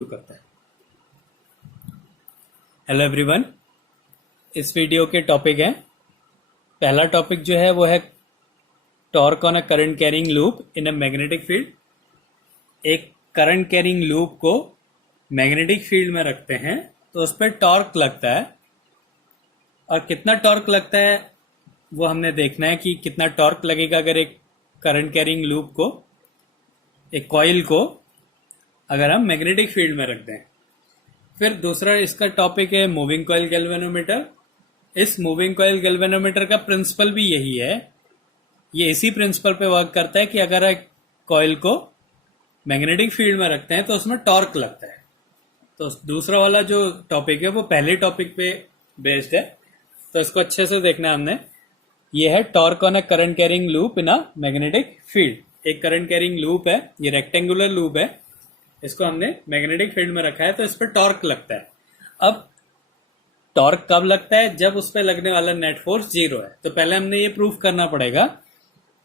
शुरू करता है। हेलो एवरीवन, इस वीडियो के टॉपिक है। पहला टॉपिक जो है वो है torque on a current carrying loop in a magnetic field. एक करंट कैरिंग लूप को मैग्नेटिक फील्ड में रखते हैं तो उस पर टॉर्क लगता है, और कितना टॉर्क लगता है वो हमने देखना है कि कितना टॉर्क लगेगा अगर एक करंट कैरिंग लूप को, एक कॉइल को अगर हम मैग्नेटिक फील्ड में रख दें। फिर दूसरा इसका टॉपिक है मूविंग कॉइल गैल्वेनोमीटर। इस मूविंग कॉइल गैल्वेनोमीटर का प्रिंसिपल भी यही है, ये इसी प्रिंसिपल पे वर्क करता है कि अगर एक कॉइल को मैग्नेटिक फील्ड में रखते हैं तो उसमें टॉर्क लगता है। तो दूसरा वाला जो टॉपिक है वो पहले टॉपिक पे बेस्ड है, तो इसको अच्छे से देखना है हमने। ये है torque on a current carrying loop in a magnetic field. एक करंट कैरिंग लूप है, ये रेक्टेंगुलर लूप है, इसको हमने मैग्नेटिक फील्ड में रखा है तो इस पर टॉर्क लगता है। अब टॉर्क कब लगता है? जब उस पर लगने वाला नेट फोर्स जीरो है। तो पहले हमने ये प्रूफ करना पड़ेगा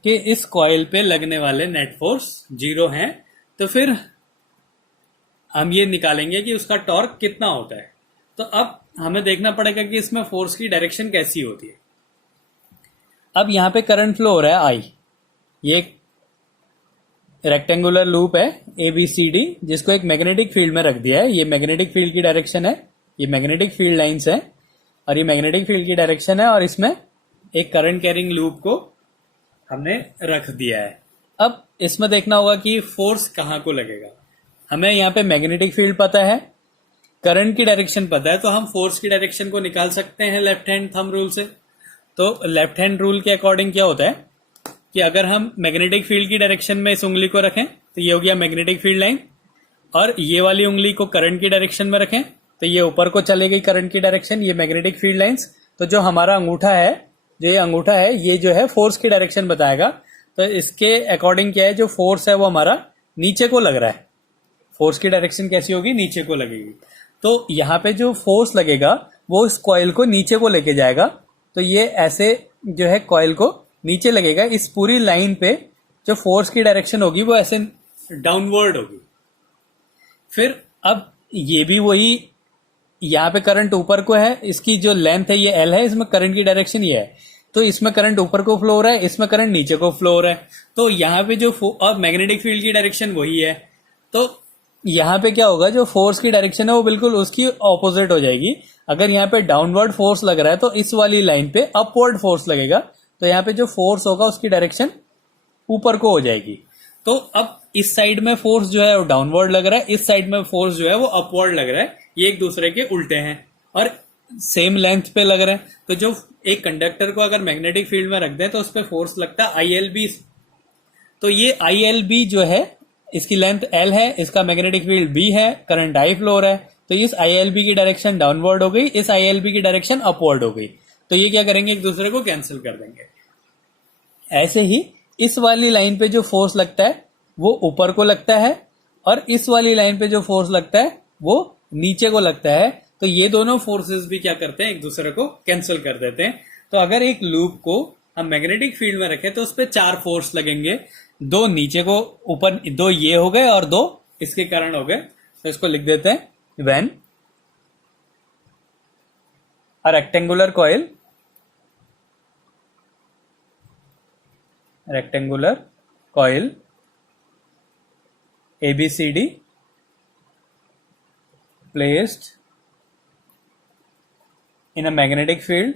कि इस कॉइल पे लगने वाले नेट फोर्स जीरो हैं, तो फिर हम ये निकालेंगे कि उसका टॉर्क कितना होता है। तो अब हमें देखना पड़ेगा कि इसमें फोर्स की डायरेक्शन कैसी होती है। अब यहाँ पे करंट फ्लो हो रहा है आई, ये रेक्टेंगुलर लूप है ABCD, जिसको एक मैग्नेटिक फील्ड में रख दिया है। ये मैग्नेटिक फील्ड की डायरेक्शन है, ये मैग्नेटिक फील्ड लाइंस है और ये मैग्नेटिक फील्ड की डायरेक्शन है, और इसमें एक करंट कैरिंग लूप को हमने रख दिया है। अब इसमें देखना होगा कि फोर्स कहाँ को लगेगा। हमें यहाँ पे मैग्नेटिक फील्ड पता है, करंट की डायरेक्शन पता है, तो हम फोर्स की डायरेक्शन को निकाल सकते हैं लेफ्ट हैंड थंब रूल से। तो लेफ्ट हैंड रूल के अकॉर्डिंग क्या होता है कि अगर हम मैग्नेटिक फील्ड की डायरेक्शन में इस उंगली को रखें तो ये हो गया मैग्नेटिक फील्ड लाइन, और ये वाली उंगली को करंट की डायरेक्शन में रखें तो ये ऊपर को चले गई करंट की डायरेक्शन, ये मैग्नेटिक फील्ड लाइंस। तो जो हमारा अंगूठा है, जो ये अंगूठा है, ये जो है फोर्स की डायरेक्शन बताएगा। तो इसके अकॉर्डिंग क्या है, जो फोर्स है वो हमारा नीचे को लग रहा है। फोर्स की डायरेक्शन कैसी होगी? नीचे को लगेगी। तो यहाँ पे जो फोर्स लगेगा वो इस कॉइल को नीचे को लेके जाएगा। तो ये ऐसे जो है कॉइल को नीचे लगेगा। इस पूरी लाइन पे जो फोर्स की डायरेक्शन होगी वो ऐसे डाउनवर्ड होगी। फिर अब ये भी वही, यहाँ पे करंट ऊपर को है, इसकी जो लेंथ है ये L है, इसमें करंट की डायरेक्शन ये है। तो इसमें करंट ऊपर को फ्लो हो रहा है, इसमें करंट नीचे को फ्लो हो रहा है। तो यहाँ पे जो और मैग्नेटिक फील्ड की डायरेक्शन वही है, तो यहाँ पे क्या होगा, जो फोर्स की डायरेक्शन है वो बिल्कुल उसकी ऑपोजिट हो जाएगी। अगर यहाँ पे डाउनवर्ड फोर्स लग रहा है तो इस वाली लाइन पे अपवर्ड फोर्स लगेगा। तो यहाँ पे जो फोर्स होगा उसकी डायरेक्शन ऊपर को हो जाएगी। तो अब इस साइड में फोर्स जो है वो डाउनवर्ड लग रहा है, इस साइड में फोर्स जो है वो अपवर्ड लग रहा है। ये एक दूसरे के उल्टे हैं और सेम लेंथ पे लग रहे हैं। तो जो एक कंडक्टर को अगर मैग्नेटिक फील्ड में रख दें तो उस पर फोर्स लगता है ILB। तो ये ILB जो है, इसकी लेंथ L है, इसका मैग्नेटिक फील्ड B है, करंट I फ्लो हो रहा है। तो इस ILB की डायरेक्शन डाउनवर्ड हो गई, इस ILB की डायरेक्शन अपवर्ड हो गई। तो ये क्या करेंगे, एक दूसरे को कैंसिल कर देंगे। ऐसे ही इस वाली लाइन पे जो फोर्स लगता है वो ऊपर को लगता है, और इस वाली लाइन पे जो फोर्स लगता है वो नीचे को लगता है। तो ये दोनों फोर्सेस भी क्या करते हैं, एक दूसरे को कैंसिल कर देते हैं। तो अगर एक लूप को हम मैग्नेटिक फील्ड में रखें तो उस पर 4 फोर्स लगेंगे, 2 नीचे को ऊपर, 2 ये हो गए और 2 इसके कारण हो गए। तो इसको लिख देते हैं, when a rectangular coil ABCD placed in a magnetic field,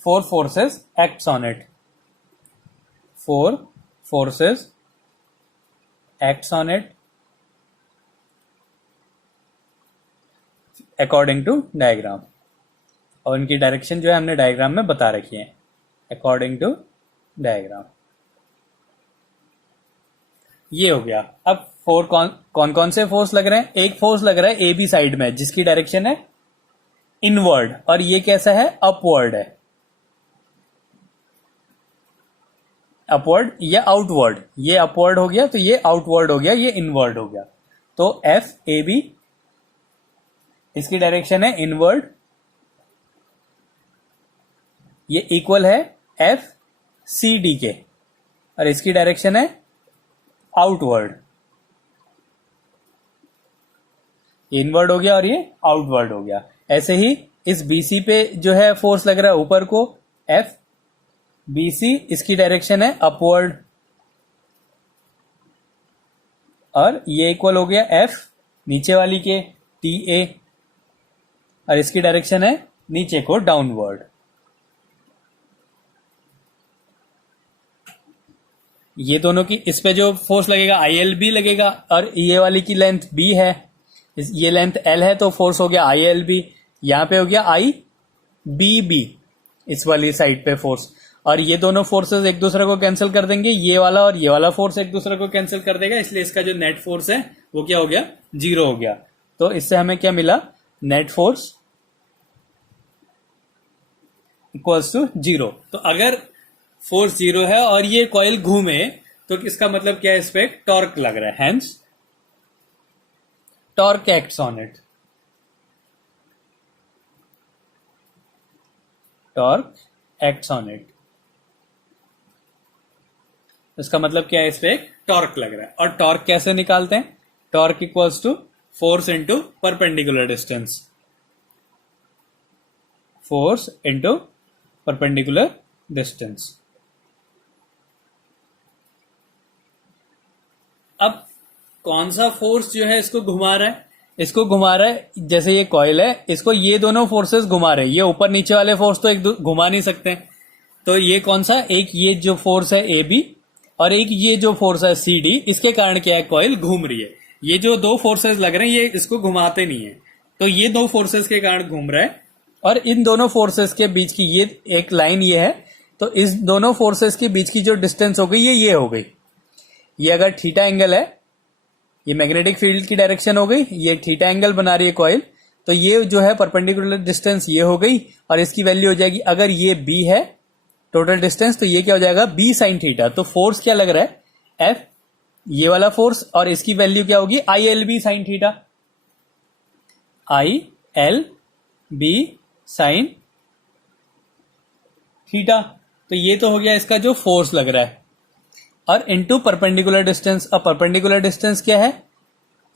four forces acts on it. 4 forces acts on it according to diagram, और उनकी डायरेक्शन जो है हमने डायग्राम में बता रखी है, अकॉर्डिंग टू डायग्राम। ये हो गया। अब कौन कौन से फोर्स लग रहे हैं? एक फोर्स लग रहा है AB साइड में जिसकी डायरेक्शन है इनवर्ड, और ये कैसा है, अपवर्ड है। अपवर्ड या आउटवर्ड, ये अपवर्ड हो गया तो ये आउटवर्ड हो गया, ये इनवर्ड हो गया। तो FAB इसकी डायरेक्शन है इनवर्ड, ये इक्वल है FCD के, और इसकी डायरेक्शन है आउटवर्ड। इनवर्ड हो गया और ये आउटवर्ड हो गया। ऐसे ही इस BC पे जो है फोर्स लग रहा है ऊपर को F, BC इसकी डायरेक्शन है अपवर्ड, और ये इक्वल हो गया F नीचे वाली के TA, और इसकी डायरेक्शन है नीचे को डाउनवर्ड। ये दोनों की इस पे जो फोर्स लगेगा ILB लगेगा, और ये वाली की लेंथ B है, ये लेंथ L है, तो फोर्स हो गया ILB। यहां पे हो गया IBB इस वाली साइड पे फोर्स, और ये दोनों फोर्सेस एक दूसरे को कैंसिल कर देंगे, ये वाला और ये वाला फोर्स एक दूसरे को कैंसिल कर देगा, इसलिए इसका जो नेट फोर्स है वो क्या हो गया, 0 हो गया। तो इससे हमें क्या मिला, नेट फोर्स इक्वल्स टू 0। तो अगर फोर्स 0 है और ये कॉइल घूमे तो इसका मतलब क्या है, इस पे टॉर्क लग रहा है, hence torque acts on it. Torque acts on it, इसका मतलब क्या है, इस पे टॉर्क लग रहा है। और टॉर्क कैसे निकालते हैं, torque equals to force into perpendicular distance, force into perpendicular distance. अब कौन सा फोर्स जो है इसको घुमा रहा है, इसको घुमा रहा है, जैसे ये कॉइल है, इसको ये दोनों फोर्सेस घुमा रहे हैं, ये ऊपर नीचे वाले फोर्स तो एक घुमा नहीं सकते, तो ये कौन सा, एक ये जो फोर्स है AB और एक ये जो फोर्स है CD, इसके कारण क्या है, कॉइल घूम रही है। ये जो दो फोर्सेस लग रहे हैं ये इसको घुमाते नहीं है, तो ये दो फोर्सेस के कारण घूम रहा है, और इन दोनों फोर्सेस के बीच की ये एक लाइन ये है, तो इस दोनों फोर्सेस के बीच की जो डिस्टेंस हो गई ये हो गई। ये अगर थीटा एंगल है, ये मैग्नेटिक फील्ड की डायरेक्शन हो गई, ये थीटा एंगल बना रही है कॉइल, तो ये जो है परपेंडिकुलर डिस्टेंस ये हो गई, और इसकी वैल्यू हो जाएगी, अगर ये B है टोटल डिस्टेंस, तो ये क्या हो जाएगा, B साइन थीटा। तो फोर्स क्या लग रहा है, F ये वाला फोर्स, और इसकी वैल्यू क्या होगी, ILB sine theta, ILB sine theta. तो ये तो हो गया इसका जो फोर्स लग रहा है, और इनटू परपेंडिकुलर डिस्टेंस। अब परपेंडिकुलर डिस्टेंस क्या है,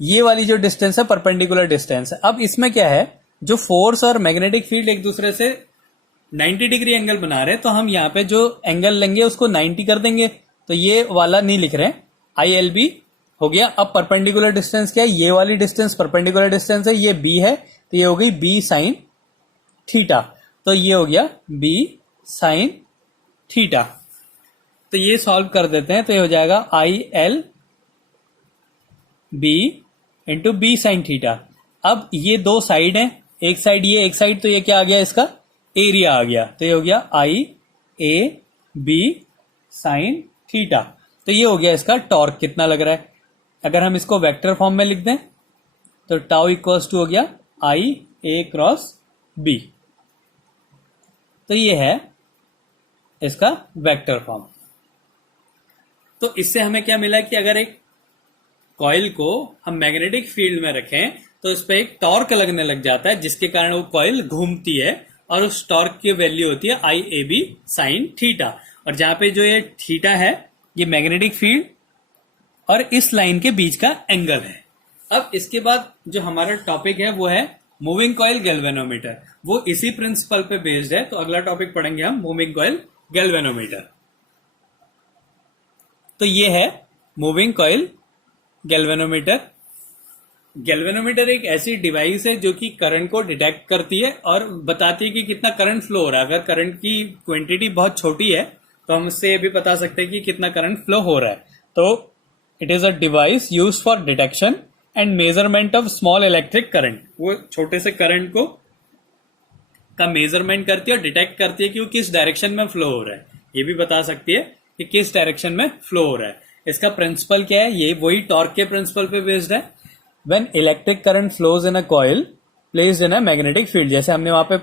ये वाली जो डिस्टेंस है परपेंडिकुलर डिस्टेंस है। अब इसमें क्या है, जो फोर्स और मैग्नेटिक फील्ड एक दूसरे से 90 डिग्री एंगल बना रहे हैं, तो हम यहाँ पे जो एंगल लेंगे उसको 90 कर देंगे, तो ये वाला नहीं लिख रहे हैं, ILB हो गया। अब परपेंडिकुलर डिस्टेंस क्या है, ये वाली डिस्टेंस परपेंडिकुलर डिस्टेंस है, ये B है, तो ये हो गई B साइन थीटा, तो ये हो गया B साइन थीटा। तो ये सॉल्व कर देते हैं, तो ये हो जाएगा ILB into B sine theta. अब ये दो साइड हैं, एक साइड ये, एक साइड, तो ये क्या आ गया, इसका एरिया आ गया, तो ये हो गया IAB साइन थीटा। तो ये हो गया इसका टॉर्क कितना लग रहा है। अगर हम इसको वेक्टर फॉर्म में लिख दें तो टाउ इक्वल्स टू हो गया IA क्रॉस B। तो ये है इसका वेक्टर फॉर्म। तो इससे हमें क्या मिला कि अगर एक कॉइल को हम मैग्नेटिक फील्ड में रखें तो इस पे एक टॉर्क लगने लग जाता है, जिसके कारण वो कॉइल घूमती है, और उस टॉर्क की वैल्यू होती है IAB साइन थीटा। और जहां पे जो ये थीटा है ये मैग्नेटिक फील्ड और इस लाइन के बीच का एंगल है। अब इसके बाद जो हमारा टॉपिक है वो है मूविंग कॉइल गैल्वेनोमीटर, वो इसी प्रिंसिपल पे बेस्ड है। तो अगला टॉपिक पढ़ेंगे हम मूविंग कॉइल गैल्वेनोमीटर। तो ये है मूविंग कॉइल गैल्वेनोमीटर। गैल्वेनोमीटर एक ऐसी डिवाइस है जो कि करंट को डिटेक्ट करती है और बताती है कि कितना करंट फ्लो हो रहा है। अगर करंट की क्वांटिटी बहुत छोटी है तो हम इससे ये भी बता सकते हैं कि कितना करंट फ्लो हो रहा है। तो it is a device used for detection and measurement of small electric current. वो छोटे से करंट को का मेजरमेंट करती है और डिटेक्ट करती है कि वो किस डायरेक्शन में फ्लो हो रहा है। ये भी बता सकती है कि किस डायरेक्शन में फ्लो हो रहा है। इसका प्रिंसिपल क्या है, ये वही टॉर्क के प्रिंसिपल पे बेस्ड है। When electric current flows in a coil placed in a magnetic field, जैसे हमने वहां पे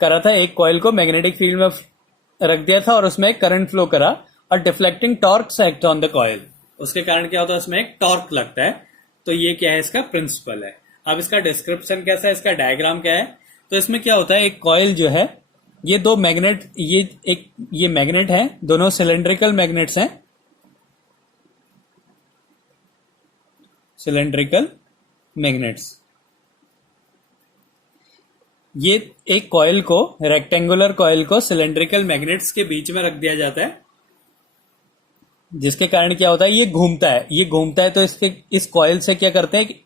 करा था, एक कॉइल को मैग्नेटिक फील्ड में रख दिया था और उसमें एक करंट फ्लो करा और deflecting torque act on the coil, उसके कारण क्या होता है, उसमें एक टॉर्क लगता है। तो ये क्या है, इसका प्रिंसिपल है। अब इसका डिस्क्रिप्शन कैसा है, इसका डायग्राम क्या है। तो इसमें क्या होता है, एक कॉइल जो है ये दो मैग्नेट, ये मैग्नेट है, दोनों सिलेंड्रिकल मैग्नेट्स हैं, सिलेंड्रिकल मैग्नेट्स। ये एक कॉइल को, रेक्टेंगुलर कॉइल को सिलेंड्रिकल मैग्नेट्स के बीच में रख दिया जाता है, जिसके कारण क्या होता है, ये घूमता है, ये घूमता है तो इस कॉइल से क्या करते हैं कि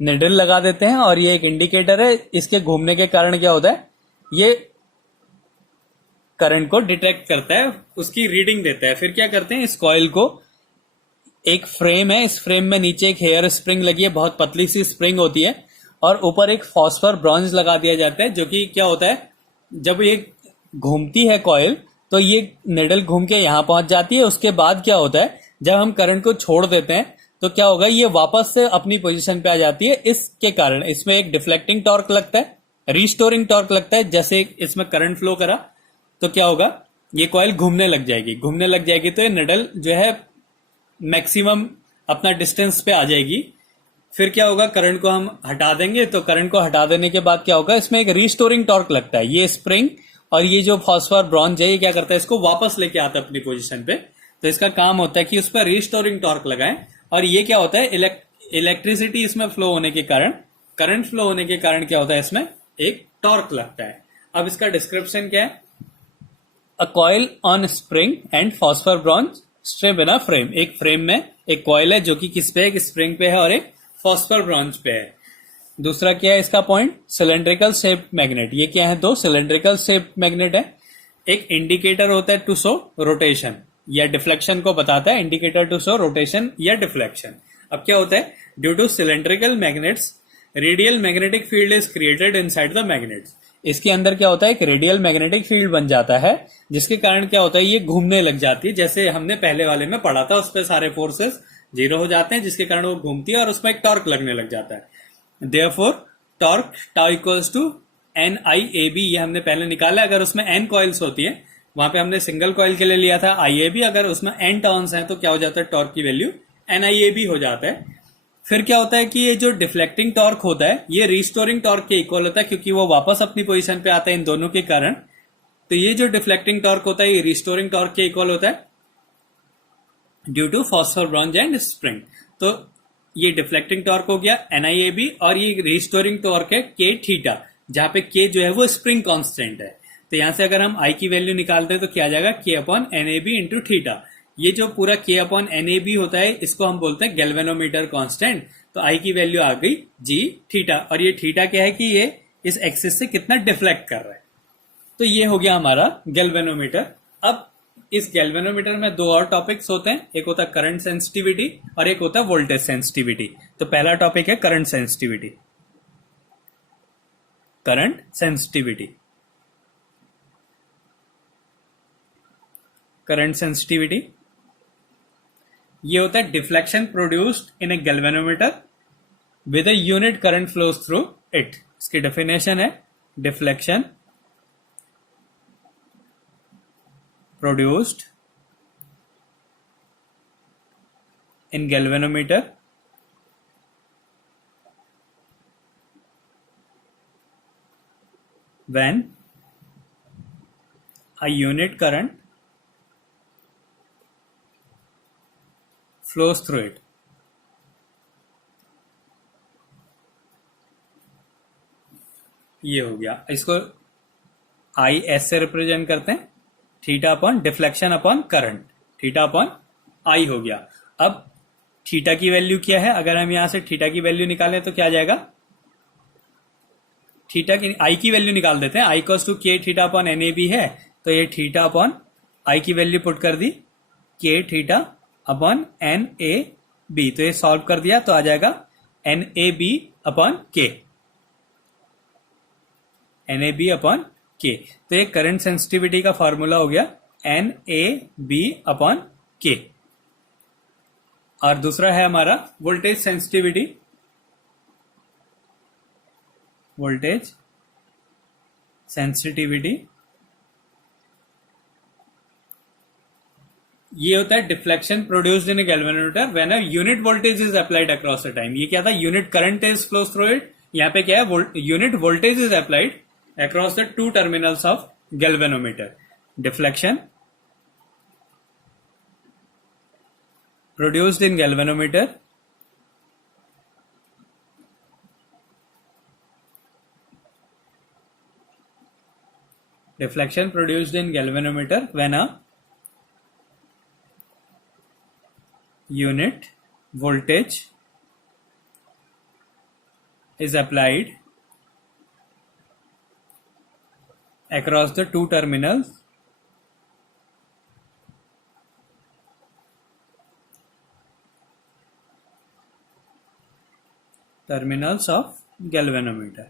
निडल लगा देते हैं, और ये एक इंडिकेटर है, इसके घूमने के कारण क्या होता है, ये करंट को डिटेक्ट करता है, उसकी रीडिंग देता है। फिर क्या करते हैं, इस कॉइल को, एक फ्रेम है, इस फ्रेम में नीचे एक हेयर स्प्रिंग लगी है, बहुत पतली सी स्प्रिंग होती है, और ऊपर एक फॉस्फर ब्रॉन्ज लगा दिया जाता है, जो कि क्या होता है, जब ये घूमती है कॉइल तो ये निडल घूम के यहां पहुंच जाती है। उसके बाद क्या होता है, जब हम करंट को छोड़ देते हैं तो क्या होगा, ये वापस से अपनी पोजीशन पे आ जाती है। इसके कारण इसमें एक डिफ्लेक्टिंग टॉर्क लगता है, रिस्टोरिंग टॉर्क लगता है। जैसे इसमें करंट फ्लो करा तो क्या होगा, ये कॉइल घूमने लग जाएगी, घूमने लग जाएगी तो ये निडल जो है मैक्सिमम अपना डिस्टेंस पे आ जाएगी। फिर क्या होगा, करंट को हम हटा देंगे, तो करंट को हटा देने के बाद क्या होगा, इसमें एक रिस्टोरिंग टॉर्क लगता है। ये स्प्रिंग और ये जो फॉस्फर ब्रॉन्ज है, ये क्या करता है, इसको वापस लेके आता है अपनी पोजीशन पे। तो इसका काम होता है कि उस पर रिस्टोरिंग टॉर्क लगाएं, और ये क्या होता है, इलेक्ट्रिसिटी इसमें फ्लो होने के कारण, करंट फ्लो होने के कारण क्या होता है, इसमें एक टॉर्क लगता है। अब इसका डिस्क्रिप्शन क्या है, a coil on spring and phosphor bronze strip in a frame. एक फ्रेम में एक कॉइल है जो कि किस पे है, एक स्प्रिंग पे है और एक फॉस्फर ब्रॉन्ज पे है। दूसरा क्या है इसका पॉइंट, सिलेंड्रिकल शेप्ड मैग्नेट। ये क्या है, दो सिलेंड्रिकल शेप्ड मैग्नेट है। एक इंडिकेटर होता है टू शो रोटेशन या डिफ्लेक्शन को बताता है, इंडिकेटर टू शो रोटेशन या डिफ्लेक्शन। अब क्या होता है, due to cylindrical magnets radial magnetic field is created inside the magnets. इसके अंदर क्या होता है, एक रेडियल मैग्नेटिक फील्ड बन जाता है, जिसके कारण क्या होता है, ये घूमने लग जाती है। जैसे हमने पहले वाले में पढ़ा था, उस पर सारे फोर्सेस जीरो हो जाते हैं, जिसके कारण वो घूमती है और उसमें एक टॉर्क लगने लग जाता है। Therefore torque tau equals to N I A B, ये हमने पहले निकाला। अगर उसमें एन कॉइल्स होती है, वहां पे हमने सिंगल कॉइल के लिए लिया था आई ए बी, अगर उसमें एन टर्न्स हैं तो क्या हो जाता है, टॉर्क की value N I A B हो जाता है। फिर क्या होता है कि ये जो डिफ्लेक्टिंग टॉर्क होता है, ये रिस्टोरिंग टॉर्क के इक्वल होता है, क्योंकि वो वापस अपनी पोजीशन पे आता है इन दोनों के कारण। तो ये जो डिफ्लेक्टिंग टॉर्क होता है, ये रिस्टोरिंग टॉर्क के इक्वल होता है due to phosphor bronze and spring. तो ये डिफ्लेक्टिंग टॉर्क हो गया NIAB, और ये रिस्टोरिंग टॉर्क है K थीटा, जहां पे K जो है वो स्प्रिंग कांस्टेंट है। तो यहां से अगर हम I की वैल्यू निकालते हैं तो क्या आ जाएगा, K upon NAB into theta. ये जो पूरा K अपॉन NAB होता है, इसको हम बोलते हैं गैल्वेनोमीटर कांस्टेंट। तो I की वैल्यू आ गई G थीटा, और ये थीटा क्या है कि ये इस एक्सिस से कितना डिफ्लेक्ट कर रहा है। तो ये हो गया हमारा गैल्वेनोमीटर। अब इस गैल्वेनोमीटर में दो और टॉपिक्स होते हैं, एक होता है करंट सेंसिटिविटी और एक होता है वोल्टेज सेंसिटिविटी। तो पहला टॉपिक है current sensitivity. Current sensitivity, current sensitivity ये होता है deflection produced in A galvanometer with a unit current flows through it. इसकी डेफिनेशन है, deflection produced in galvanometer when a unit current flows through it। ये हो गया, इसको IS से रिप्रेजेंट करते हैं, theta upon deflection upon current, theta upon I हो गया। अब थीटा की वैल्यू क्या है, अगर हम यहां से थीटा की वैल्यू निकालें तो क्या आ जाएगा, थीटा की आई की वैल्यू निकाल देते हैं, आई कॉस टू के थीटा अपॉन NAB है, तो ये थीटा अपॉन आई की वैल्यू पुट कर दी, के थीटा अपॉन NAB। तो ये सॉल्व कर दिया तो आ जाएगा NAB अपॉन के, NAB अपॉन के। तो ये करंट सेंसिटिविटी का फॉर्मूला हो गया NAB अपॉन के। और दूसरा है हमारा वोल्टेज सेंसिटिविटी, वोल्टेज सेंसिटिविटी ये होता है deflection produced in A galvanometer when a unit voltage is applied across a time. ये क्या था, unit current is flows through it, यहाँ पे क्या है, unit voltage is applied across the two terminals of galvanometer. Deflection produced in galvanometer when a unit voltage is applied across the two terminals of galvanometer.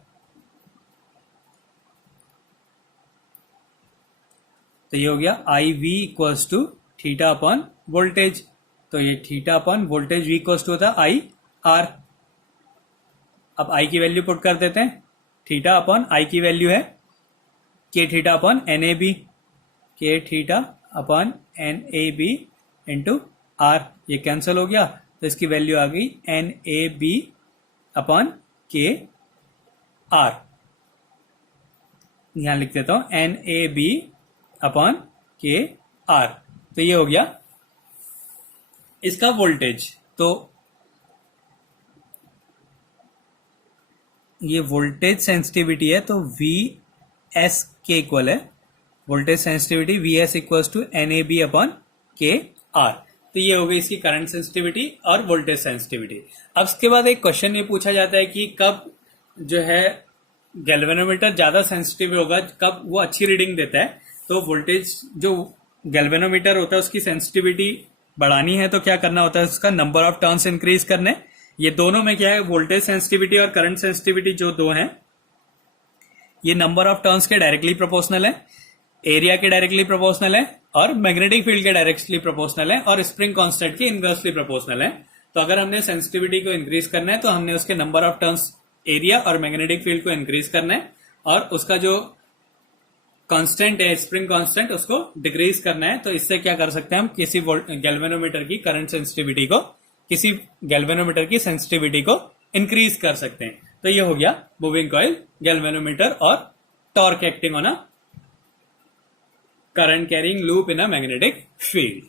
तो ये हो गया I V equals to theta upon voltage. तो ये theta upon voltage V equals to होता है I R. अब आई की वैल्यू पुट कर देते हैं. थीटा अपॉन आई की वैल्यू है K theta upon N A B. K theta upon N A B into R. ये कैंसिल हो गया तो इसकी वैल्यू आ गई N A B upon K R. यहां लिख देता हूं N A B upon K R. तो ये हो गया इसका वोल्टेज. तो ये वोल्टेज सेंसिटिविटी है तो वी एस के इक्वल है. Voltage sensitivity V S equals to N A B upon K R. तो ये हो गई इसकी करंट सेंसिटिविटी और वोल्टेज सेंसिटिविटी. अब इसके बाद एक क्वेश्चन ये पूछा जाता है कि कब जो है गैल्वेनोमीटर ज्यादा सेंसिटिव होगा, कब वो अच्छी रीडिंग देता है. तो वोल्टेज जो गैल्वेनोमीटर होता है उसकी सेंसिटिविटी बढ़ानी है तो क्या करना होता है, उसका नंबर ऑफ टर्न्स इंक्रीज करने. ये दोनों में क्या है, वोल्टेज सेंसिटिविटी और करंट सेंसिटिविटी जो दो हैं ये नंबर ऑफ टर्न्स के डायरेक्टली प्रोपोर्शनल है, एरिया के डायरेक्टली प्रोपोर्शनल है और मैग्नेटिक फील्ड के डायरेक्टली प्रोपोर्शनल है और स्प्रिंग कांस्टेंट के इनवर्सली प्रोपोर्शनल है. तो अगर हमने सेंसिटिविटी को इंक्रीज करना है तो हमने उसके नंबर ऑफ टर्न्स एरिया और मैग्नेटिक फील्ड को इंक्रीज करना है और उसका जो कांस्टेंट है स्प्रिंग कांस्टेंट उसको डिक्रीज करना है. तो इससे क्या कर सकते हैं हम, किसी गैल्वेनोमीटर की करंट सेंसिटिविटी को, किसी गैल्वेनोमीटर की सेंसिटिविटी को इंक्रीज कर सकते हैं. तो ये हो गया मूविंग कॉइल, गैल्वेनोमीटर और torque acting on a current carrying loop in a magnetic field.